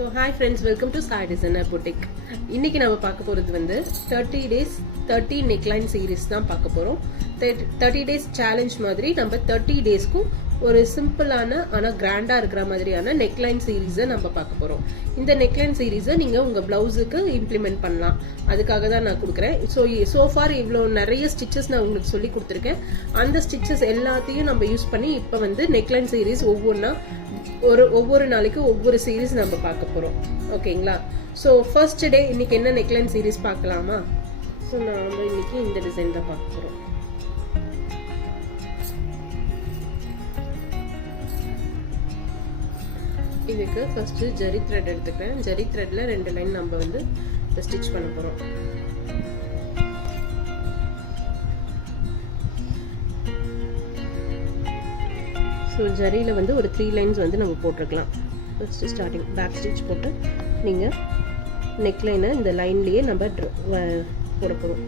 So hi friends, welcome to Sai designer boutique. இன்னைக்கு நம்ம பார்க்க போகிறது வந்து 30 days 30 நெக்லைன் சீரீஸ் தான் பார்க்க போகிறோம். 30 days சேலஞ்ச் மாதிரி நம்ம 30 daysக்கும் ஒரு சிம்பிளான ஆனால் கிராண்டாக இருக்கிற மாதிரியான நெக்லைன் சீரீஸை நம்ம பார்க்க போகிறோம். இந்த நெக்லைன் சீரீஸை நீங்கள் உங்கள் ப்ளவுஸுக்கு இம்ப்ளிமெண்ட் பண்ணலாம். அதுக்காக தான் நான் கொடுக்குறேன். ஸோஃபார் இவ்வளோ நிறைய ஸ்டிச்சஸ் நான் உங்களுக்கு சொல்லி கொடுத்துருக்கேன். அந்த ஸ்டிச்சஸ் எல்லாத்தையும் நம்ம யூஸ் பண்ணி இப்போ வந்து நெக்லைன் சீரீஸ் ஒவ்வொரு நாளைக்கு ஒவ்வொரு சீரீஸ் நம்ம பார்க்க போகிறோம். ஓகேங்களா? ஸோ ஃபர்ஸ்ட் டே இன்னைக்கு என்ன நெக்லைன் சீரீஸ் பார்க்கலாமா? ஸோ நாம் இன்னைக்கு இந்த டிசைன் தான் பார்க்க போகிறோம். இதுக்கு ஃபர்ஸ்ட் ஜரி த்ரெட் எடுத்துக்கிறேன். ஜரி த்ரெட்ல 2 லைன் நம்ம வந்து ஸ்டிச் பண்ண போகிறோம். ஸோ ஜரியில் வந்து ஒரு 3 லைன்ஸ் வந்து நம்ம போட்டிருக்கலாம். ஃபர்ஸ்ட் ஸ்டார்டிங் பேக் ஸ்டிச் போட்டு நீங்கள் நெக்லைனை இந்த லைன்லேயே நம்ம போட போகிறோம்.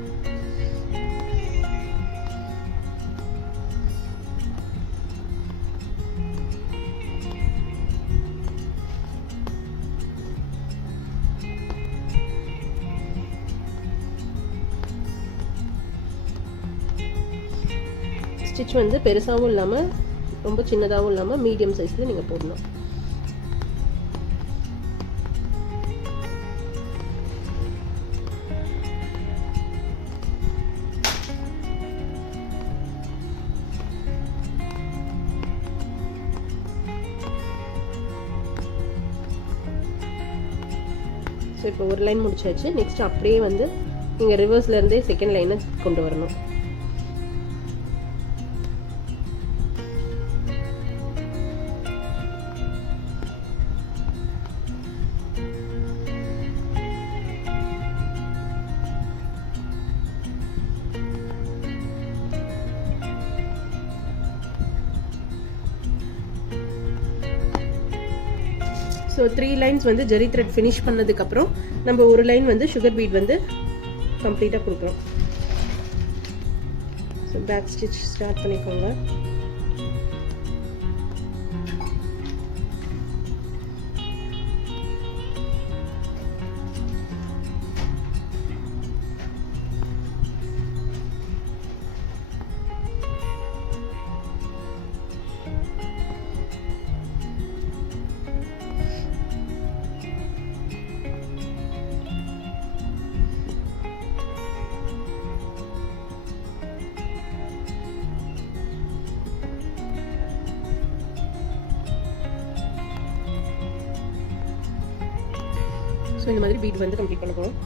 ஸ்டிச் வந்து பெருசாகவும் இல்லாமல் ரொம்ப சின்னதாகவும் இல்லாமல் மீடியம் சைஸில் நீங்கள் போடணும். ஸோ இப்போ ஒரு லைன் முடிச்சாச்சு. நெக்ஸ்ட் அப்படியே வந்து நீங்கள் ரிவர்ஸ்லேருந்தே செகண்ட் லைனை கொண்டு வரணும். ஸோ 3 லைன்ஸ் வந்து ஜெரி த்ரெட் ஃபினிஷ் பண்ணதுக்கப்புறம் நம்ம ஒரு லைன் வந்து சுகர் பீட் வந்து கம்ப்ளீட்டாக கொடுக்குறோம். ஸோ பேக் ஸ்டிச் ஸ்டார்ட் பண்ணிக்கோங்க. ஸோ இந்த மாதிரி பீட் வந்து கம்ப்ளீட் பண்ண போகிறோம்.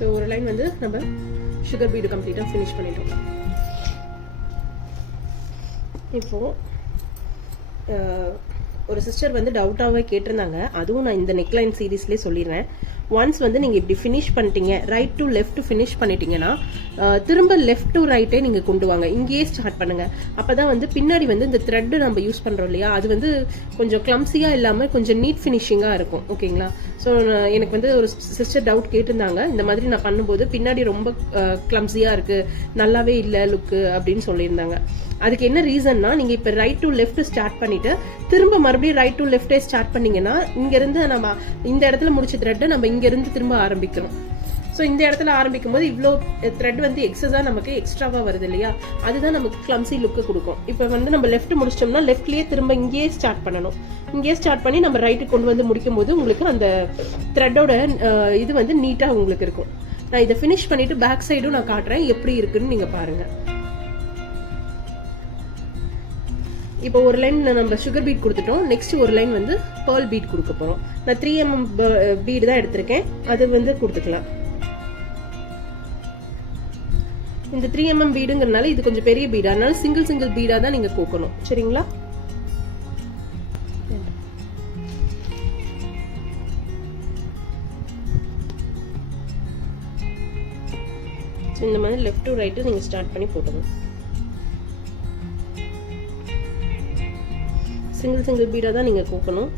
ஸோ ஒரு லைன் வந்து நம்ம சுகர் பீடு கம்ப்ளீட்டாக ஃபினிஷ் பண்ணிட்டோம். இப்போது ஒரு சிஸ்டர் வந்து டவுட்டாகவே கேட்டிருந்தாங்க. அதுவும் நான் இந்த நெக்லைன் சீரீஸ்லேயே சொல்லிடுறேன். ஒன்ஸ் வந்து நீங்கள் இப்படி ஃபினிஷ் பண்ணிட்டீங்க, ரைட் டு லெஃப்ட் ஃபினிஷ் பண்ணிட்டீங்கன்னா திரும்ப லெஃப்ட் டு ரைட்டே நீங்கள் கொண்டு வாங்க. இங்கேயே ஸ்டார்ட் பண்ணுங்க. அப்போ தான் வந்து பின்னாடி வந்து இந்த த்ரெட்டு நம்ம யூஸ் பண்ணுறோம் இல்லையா, அது வந்து கொஞ்சம் கிளம்ஸியாக இல்லாமல் கொஞ்சம் நீட் ஃபினிஷிங்காக இருக்கும். ஓகேங்களா? ஸோ எனக்கு வந்து ஒரு சிஸ்டர் டவுட் கேட்டிருந்தாங்க. இந்த மாதிரி நான் பண்ணும்போது பின்னாடி ரொம்ப கிளம்ஸியாக இருக்குது, நல்லாவே இல்லை லுக்கு அப்படின்னு சொல்லியிருந்தாங்க. அதுக்கு என்ன ரீசன்னா, நீங்கள் இப்போ ரைட் டு லெஃப்ட் ஸ்டார்ட் பண்ணிட்டு திரும்ப மறுபடியும் ரைட் டு லெஃப்டே ஸ்டார்ட் பண்ணீங்கன்னா இங்கேருந்து நம்ம இந்த இடத்துல முடிச்ச த்ரெட்டை நம்ம இங்கேருந்து திரும்ப ஆரம்பிக்கிறோம். ஸோ இந்த இடத்துல ஆரம்பிக்கும் போது இவ்வளோ த்ரெட் வந்து எக்ஸஸாக நமக்கு எக்ஸ்ட்ராவாக வருது இல்லையா, அதுதான் நமக்கு கிளம்ஸி லுக்கு கொடுக்கும். இப்போ வந்து நம்ம லெஃப்ட் முடிச்சிட்டோம்னா லெஃப்ட்லேயே திரும்ப இங்கேயே ஸ்டார்ட் பண்ணணும். இங்கேயே ஸ்டார்ட் பண்ணி நம்ம ரைட்டுக்கு கொண்டு வந்து முடிக்கும் போது உங்களுக்கு அந்த த்ரெட்டோட இது வந்து நீட்டாக உங்களுக்கு இருக்கும். நான் இதை ஃபினிஷ் பண்ணிட்டு பேக் சைடும் நான் காட்டுறேன் எப்படி இருக்குன்னு நீங்கள் பாருங்கள். இப்போ ஒரு லைன் நம்ம சுகர் பீட் கொடுத்துட்டோம். நெக்ஸ்ட் ஒரு லைன் வந்து pearl பீட் கொடுக்க போறோம். நான் 3mm பீட் தான் எடுத்திருக்கேன், அது வந்து கொடுத்துக்கலாம். இந்த 3mm பீடுங்கிறதுனால இது கொஞ்சம் பெரிய பீடா, அதனால சிங்கிள் பீடா தான் நீங்க கோக்கணும். சரிங்களா? இந்த மாதிரி லெஃப்ட் டு ரைட் நீங்க ஸ்டார்ட் பண்ணி போடணும். சிங்கிள் பீடா தான் நீங்க கோக்கணும்.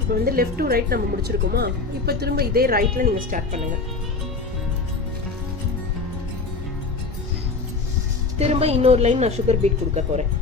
இப்போ வந்து லெஃப்ட் டு ரைட் நம்ம முடிச்சிருக்கோமா, இப்போ திரும்ப இதே ரைட்ல நீங்க ஸ்டார்ட் பண்ணுங்க. திரும்ப இன்னொரு லைன் நான் சுகர் பீட் கொடுக்க போறேன்.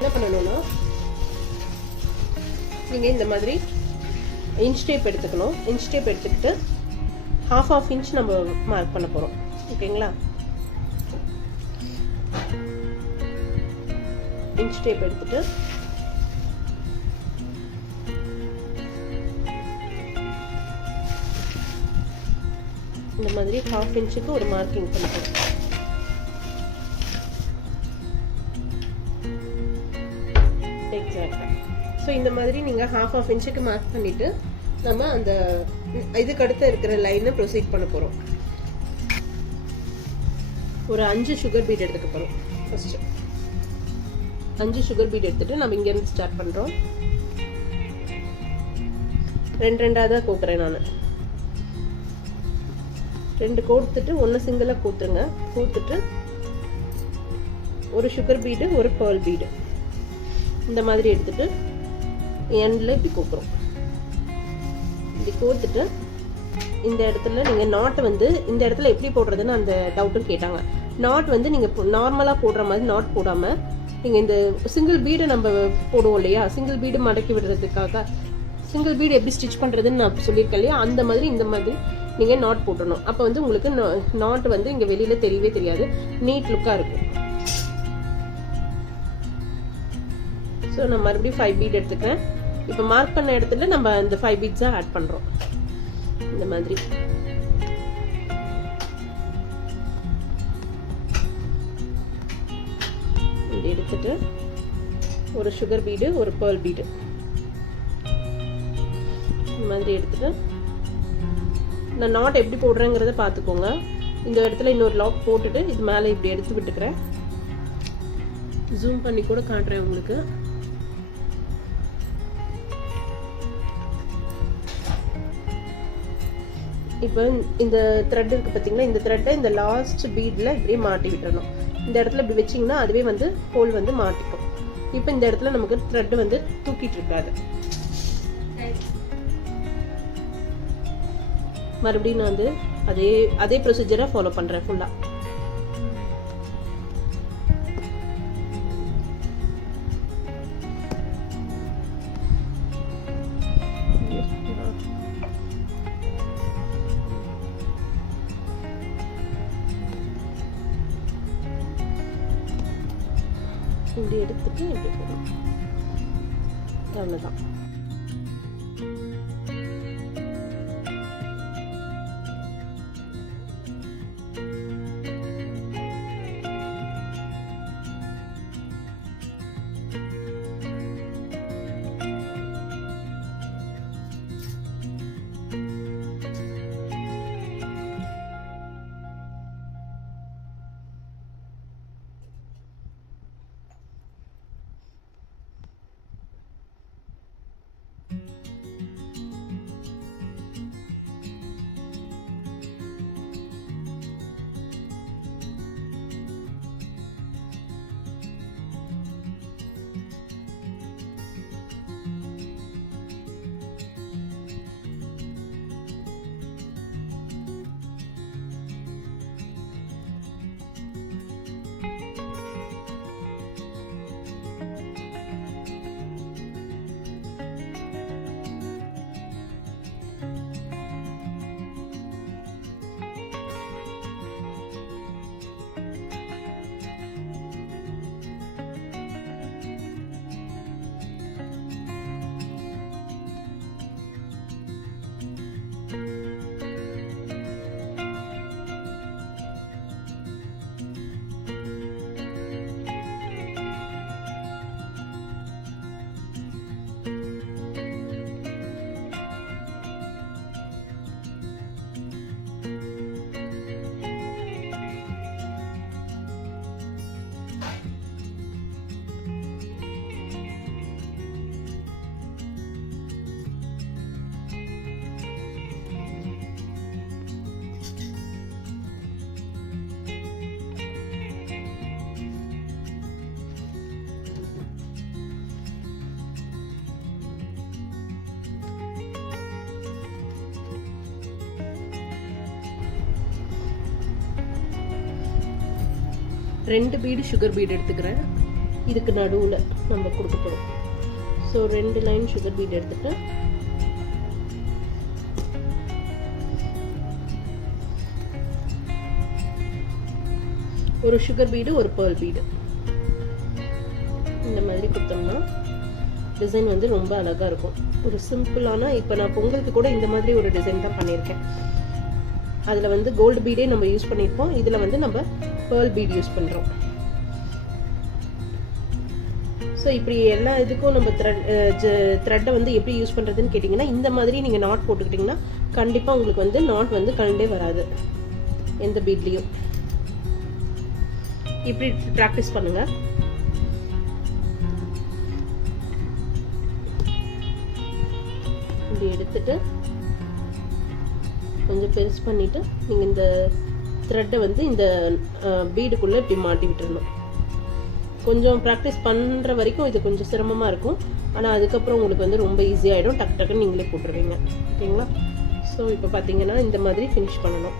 என்ன பண்ணணும்னா, நீங்க இந்த மாதிரி இன்ச் டேப் எடுத்துக்கணும். இன்ச் டேப் எடுத்துக்கிட்டு ½ இன்ச் நம்ம மார்க் பண்ண போறோம். ஓகேங்களா? இன்ச் டேப் எடுத்துட்டு இந்த மாதிரி ½ இன்ச்சுக்கு ஒரு மார்க்கிங் பண்ணிக்கணும். ஸோ இந்த மாதிரி நீங்கள் ½ இன்ச்சுக்கு மார்க் பண்ணிட்டு நம்ம அந்த இதுக்கு அடுத்து இருக்கிற லைனை ப்ரொசீட் பண்ண போகிறோம். ஒரு 5 சுகர் பீட் எடுத்துக்க போகிறோம். ஃபர்ஸ்ட் 5 சுகர் பீட் எடுத்துட்டு நம்ம இங்கேருந்து ஸ்டார்ட் பண்ணுறோம். 2 தான் கோக்குறேன் நான். 2 கோர்த்துட்டு 1 சிங்கிளாக கோத்துருங்க. கோத்துட்டு ஒரு சுகர் பீடு ஒரு பேர்ல் பீடு இந்த மாதிரி எடுத்துட்டு எண்டில் இப்படி கோக்குறோம். இப்படி கோத்துட்டு இந்த இடத்துல நீங்கள் நாட் வந்து இந்த இடத்துல எப்படி போடுறதுன்னு அந்த டவுட்டும் கேட்டாங்க. நாட் வந்து நீங்கள் நார்மலாக போடுற மாதிரி நாட் போடாமல் நீங்கள் இந்த சிங்கிள் பீடை நம்ம போடுவோம் இல்லையா, சிங்கிள் பீடு மடக்கி விடுறதுக்காக சிங்கிள் பீடு எப்படி ஸ்டிச் பண்ணுறதுன்னு நான் சொல்லியிருக்கேன் இல்லையா, அந்த மாதிரி இந்த மாதிரி நீங்கள் நாட் போட்டணும். அப்போ வந்து உங்களுக்கு நாட் வந்து இங்கே வெளியில் தெரியவே தெரியாது, நீட் லுக்காக இருக்கும். ஸோ நான் மறுபடியும் 5 பீட் எடுத்துக்கிறேன். இப்போ மார்க் பண்ண இடத்துல நம்ம இந்த 5 பீட்ஸா ஆட் பண்றோம். இந்த மாதிரி இப்படி எடுத்துட்டு ஒரு சுகர் பீடு, ஒரு பேர்ல் பீடு இந்த மாதிரி எடுத்துட்டு நான் நாட் எப்படி போடுறேங்கிறத பார்த்துக்கோங்க. இந்த இடத்துல இன்னொரு லாக் போட்டுட்டு இது மேலே இப்படி எடுத்து விட்டுக்கிறேன். ஜூம் பண்ணி கூட காட்டுறேன் உங்களுக்கு. இப்போ இந்த த்ரெட் இருக்கு பார்த்தீங்களா, இந்த த்ரெட்டை இந்த லாஸ்ட் பீடில் இப்படியே மாட்டி விட்டுறணும். இந்த இடத்துல இப்படி வச்சிங்கன்னா அதுவே வந்து ஹோல் வந்து மாட்டிக்கும். இப்போ இந்த இடத்துல நமக்கு த்ரெட் வந்து தூக்கிட்டு இருக்காது. மறுபடியும் நான் வந்து அதே ப்ரொசீஜரை ஃபாலோ பண்ணுறேன் ஃபுல்லாக. இப்படி எடுத்துட்டு இப்படி போடணும். அவ்வளோதான். ரெண்டு பீடு சுகர் பீடு எடுத்துக்கிறேன். இதுக்கு நடுவில் நம்ம கொடுக்க போகிறோம். ஸோ 2 லைன் சுகர் பீடு எடுத்துட்டு ஒரு சுகர் பீடு, ஒரு பேர்ல் பீடு இந்த மாதிரி கொடுத்தோம்னா டிசைன் வந்து ரொம்ப அழகாக இருக்கும். ஒரு சிம்பிளான, இப்போ நான் பொங்கலுக்கு கூட இந்த மாதிரி ஒரு டிசைன் தான் பண்ணியிருக்கேன். அதில் வந்து கோல்டு பீடே நம்ம யூஸ் பண்ணியிருப்போம். இதில் வந்து நம்ம பேர்ல் பீட் யூஸ் பண்ணுறோம். ஸோ இப்படி எல்லா இதுக்கும் நம்ம த்ரெட்டை வந்து எப்படி யூஸ் பண்ணுறதுன்னு கேட்டிங்கன்னா, இந்த மாதிரி நீங்கள் நாட் போட்டுக்கிட்டிங்கன்னா கண்டிப்பாக உங்களுக்கு வந்து நாட் வந்து கண்டே வராது எந்த பீட்லேயும். இப்படி ப்ராக்டிஸ் பண்ணுங்கள். இப்படி எடுத்துட்டு கொஞ்சம் பெருசு பண்ணிவிட்டு நீங்கள் இந்த த்ரெட்டை வந்து இந்த பீடுக்குள்ளே இப்படி மாட்டி விட்டுறணும். கொஞ்சம் ப்ராக்டிஸ் பண்ணுற வரைக்கும் இது கொஞ்சம் சிரமமாக இருக்கும். ஆனால் அதுக்கப்புறம் உங்களுக்கு வந்து ரொம்ப ஈஸியாகிடும். டக்கு டக்குன்னு நீங்களே போட்டுருவீங்க. ஓகேங்களா? ஸோ இப்போ பார்த்தீங்கன்னா இந்த மாதிரி ஃபினிஷ் பண்ணணும்.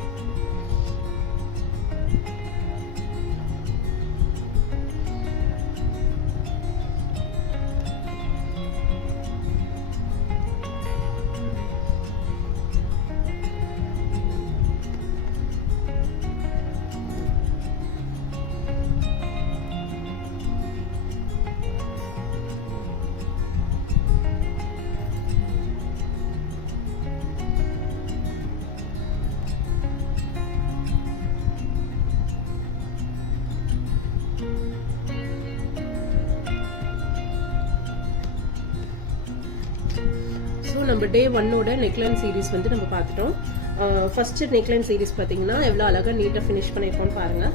நம்ம டே 1ஓட நெக்லைன் சீரீஸ் வந்து நம்ம பார்த்துட்டோம். ஃபர்ஸ்ட் நெக்லைன் சீரீஸ் பார்த்தீங்கன்னா எவ்வளோ அழகாக நீட்டாக ஃபினிஷ் பண்ணியிருக்கோம்னு பாருங்க.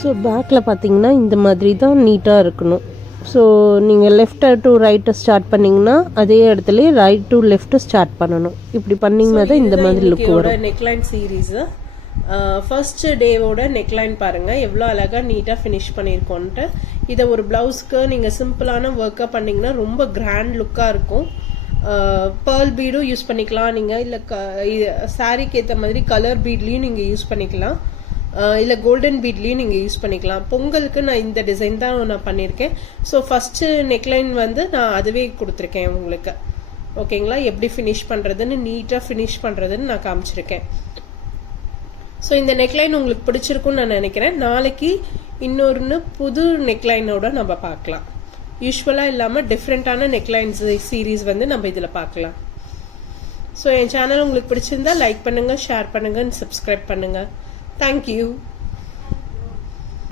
ஸோ பேக்கில் பார்த்தீங்கன்னா இந்த மாதிரி தான் நீட்டாக இருக்கணும். ஸோ நீங்கள் லெஃப்ட் டு ரைட்டை ஸ்டார்ட் பண்ணிங்கன்னா அதே இடத்துல ரைட் டு லெஃப்ட்டு ஸ்டார்ட் பண்ணணும். இப்படி பண்ணிங்கன்னா தான் இந்த மாதிரி லுக் வரும். நெக்லைன் சீரீஸு ஃபர்ஸ்ட் டேவோட நெக்லைன் பாருங்கள் எவ்வளோ அழகாக நீட்டாக ஃபினிஷ் பண்ணியிருக்கோன்ட்டு. இதை ஒரு ப்ளவுஸ்க்கு நீங்கள் சிம்பிளான ஒர்க்காக பண்ணிங்கன்னா ரொம்ப கிராண்ட் லுக்காக இருக்கும். பேர்ல் பீடும் யூஸ் பண்ணிக்கலாம் நீங்கள், இல்லை சாரீக்கு ஏற்ற மாதிரி கலர் பீட்லேயும் நீங்கள் யூஸ் பண்ணிக்கலாம், இல்லை கோல்டன் பீட்லேயும் நீங்கள் யூஸ் பண்ணிக்கலாம். பொங்கலுக்கு நான் இந்த டிசைன் தான் நான் பண்ணியிருக்கேன். ஸோ ஃபஸ்ட்டு நெக்லைன் வந்து நான் அதுவே கொடுத்துருக்கேன் உங்களுக்கு. ஓகேங்களா, எப்படி ஃபினிஷ் பண்ணுறதுன்னு நீட்டாக ஃபினிஷ் பண்ணுறதுன்னு நான் காமிச்சிருக்கேன். ஸோ இந்த நெக்லைன் உங்களுக்கு பிடிச்சிருக்குன்னு நான் நினைக்கிறேன். நாளைக்கு இன்னொரு புது நெக்லைனோட நம்ம பார்க்கலாம். யூஸ்வலாக இல்லாமல் டிஃப்ரெண்ட்டான நெக்லைன்ஸ் சீரீஸ் வந்து நம்ம இதில் பார்க்கலாம். ஸோ என் சேனல் உங்களுக்கு பிடிச்சிருந்தா லைக் பண்ணுங்கள், ஷேர் பண்ணுங்கள், சப்ஸ்கிரைப் பண்ணுங்கள். Thank you.